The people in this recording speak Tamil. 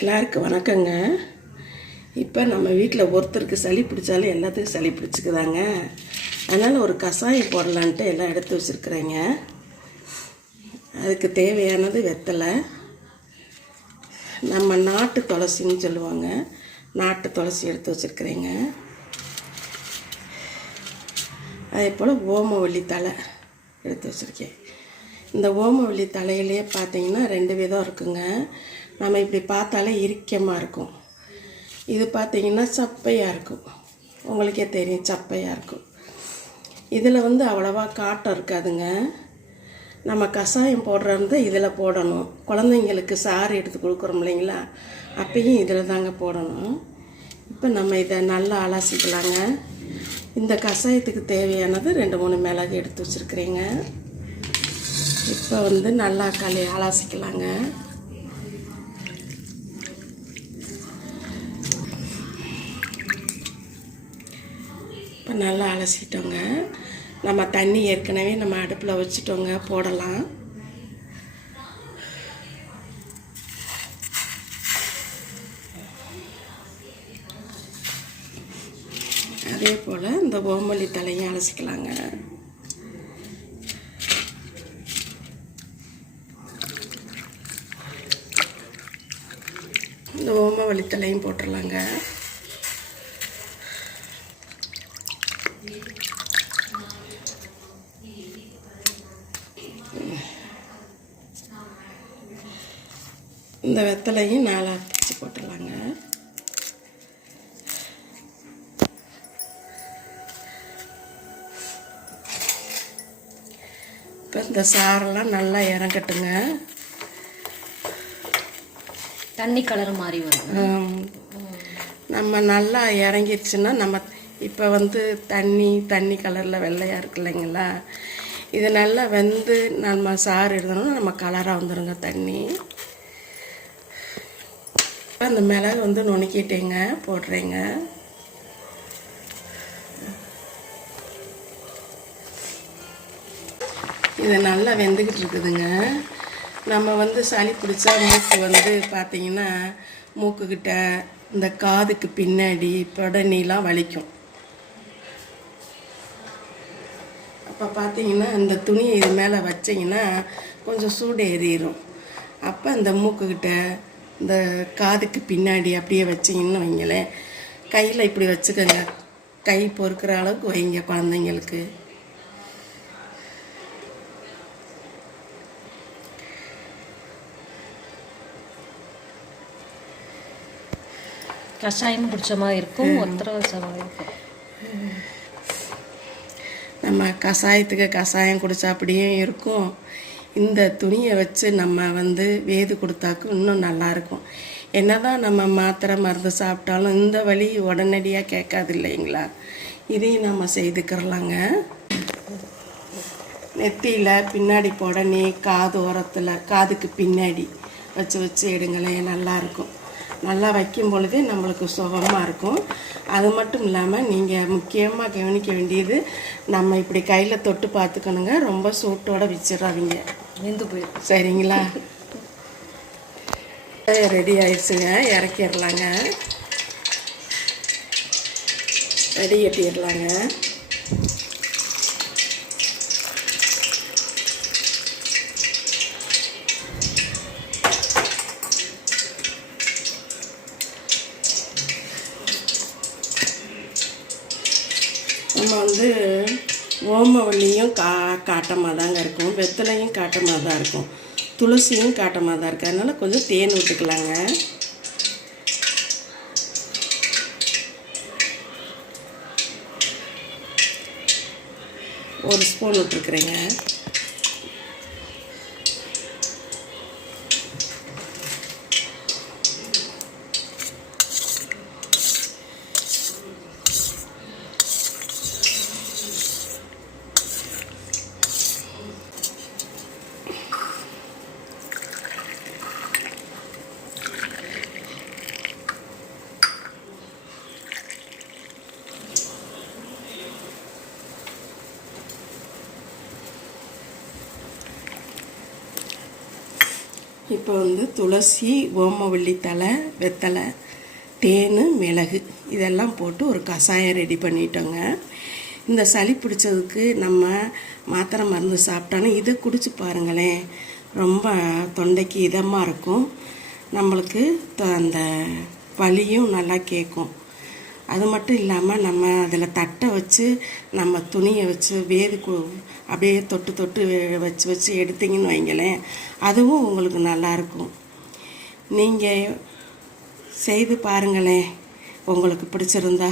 எல்லாருக்கும் வணக்கங்க. இப்போ நம்ம வீட்டில் ஒருத்தருக்கு சளி பிடிச்சாலும் எல்லாத்துக்கும் சளி பிடிச்சிக்குதாங்க. அதனால் ஒரு கஷாயம் போடலான்ட்டு எல்லாம் எடுத்து வச்சுருக்குறேங்க. அதுக்கு தேவையானது வெத்தலை, நம்ம நாட்டு துளசின்னு சொல்லுவாங்க, நாட்டு துளசி எடுத்து வச்சுருக்குறேங்க. அதே போல் ஓமவல்லி தழை எடுத்து வச்சுருக்கேன். இந்த ஓமவல்லி தலையிலே பார்த்தீங்கன்னா 2 விதம் இருக்குங்க. நம்ம இப்படி பார்த்தாலே இறுக்கமாக இருக்கும். இது பார்த்திங்கன்னா சப்பையாக இருக்கும், உங்களுக்கே தெரியும் சப்பையாக இருக்கும். இதில் அவ்வளோவா காட்டம் இருக்காதுங்க. நம்ம கஷாயம் போடுறது இதில் போடணும். குழந்தைங்களுக்கு சாறு எடுத்து கொடுக்குறோம் இல்லைங்களா, அப்பயும் இதில் தாங்க போடணும். இப்போ நம்ம இதை நல்லா அலசிக்கலாங்க. இந்த கஷாயத்துக்கு தேவையானது 2-3 மிளகு எடுத்து வச்சுருக்குறேங்க. இப்போ நல்லா அலசிக்கலாங்க. இப்போ நல்லா அலசிட்டோங்க. நம்ம தண்ணி ஏற்கனவே நம்ம அடுப்பில் வச்சுட்டோங்க, போடலாம். அதே போல் இந்த ஓமவல்லி தலையும் அலசிக்கலாங்க. இந்த ஓமவல்லி தலையும் போட்டுடலாங்க. இந்த வெத்தலையும் 4 பிச்சு போட்டுடலாங்க. இப்போ இந்த சாரெல்லாம் நல்லா இறங்கட்டுங்க. தண்ணி கலர் மாதிரி வரும். நம்ம நல்லா இறங்கிடுச்சுன்னா நம்ம இப்போ தண்ணி கலரில் வெள்ளையாக இருக்கு இல்லைங்களா, இது நல்லா வெந்து நம்ம சாறு எடுத்தோம்னா நம்ம கலராக வந்துடுங்க தண்ணி. அந்த மிளகு நுணுக்கிட்டேங்க, போடுறேங்க. இது நல்லா வெந்துக்கிட்டு இருக்குதுங்க. நம்ம சளி பிடிச்சா மூக்கு பார்த்திங்கன்னா மூக்குக்கிட்ட இந்த காதுக்கு பின்னாடி புடனிலாம் வலிக்கும். அப்போ பார்த்தீங்கன்னா இந்த துணியை இது மேலே வச்சிங்கன்னா கொஞ்சம் சூடு ஏறிடும். அப்போ இந்த மூக்குக்கிட்ட இந்த காதுக்கு பின்னாடி அப்படியே வச்சிங்கன்னு வைங்களேன், கையில் இப்படி வச்சுக்கோங்க, கை பொறுக்கிற அளவுக்கு வைங்க குழந்தைங்களுக்கு. கஷாயம் பிடிச்ச மாதிரி இருக்கும், ஒத்தரை வச்ச மாதிரி இருக்கும். நம்ம கஷாயத்துக்கு கஷாயம் குடித்தா அப்படியே இருக்கும். இந்த துணியை வச்சு நம்ம வேது கொடுத்தாக்கு இன்னும் நல்லாயிருக்கும். என்ன தான் நம்ம மாத்திரை மருந்து சாப்பிட்டாலும் இந்த வலி உடனடியாக கேட்காது இல்லைங்களா, இதையும் நம்ம செய்துக்கிறலாங்க. நெத்தியில் பின்னாடி புடனி, காது ஓரத்தில் காதுக்கு பின்னாடி வச்சு எடுங்களேன், நல்லாயிருக்கும். நல்லா வைக்கும் பொழுது நம்மளுக்கு சுகமாக இருக்கும். அது மட்டும் இல்லாமல் நீங்கள் முக்கியமாக கவனிக்க வேண்டியது, நம்ம இப்படி கையில் தொட்டு பார்த்துக்கணுங்க, ரொம்ப சூட்டோட வச்சிடாதீங்க, வெந்து போயிடும். சரிங்களா? ரெடி ஆயிடுச்சுங்க, இறக்கிடலாங்க, ரெடி கட்டிடலாங்க. நம்ம ஓமவல்லியும் காட்டமாக தாங்க இருக்கும், வெத்தலையும் காட்டமாக தான் இருக்கும், துளசியும் காட்டமாக தான் இருக்குது. அதனால் கொஞ்சம் தேன் விட்டுக்கலாங்க. ஒரு ஸ்பூன் விட்டுருக்குறேங்க. இப்போ துளசி, ஓமவல்லி தழை, வெத்தலை, தேன், மிளகு இதெல்லாம் போட்டு ஒரு கஷாயம் ரெடி பண்ணிட்டோங்க. இந்த சளி பிடிச்சதுக்கு நம்ம மாத்திரை மருந்து சாப்பிட்டோன்னா இதை குடிச்சு பாருங்களேன், ரொம்ப தொண்டைக்கு இதமாக இருக்கும். நம்மளுக்கு அந்த வலியும் நல்லா கேட்கும். அது மட்டும் இல்லாமல் நம்ம அதில் தட்டை வச்சு நம்ம துணியை வச்சு அப்படியே தொட்டு தொட்டு வச்சு வச்சு எடுத்தீங்கன்னு வைங்களேன், அதுவும் உங்களுக்கு நல்லாயிருக்கும். நீங்கள் செய்து பாருங்களேன், உங்களுக்கு பிடிச்சிருந்தா.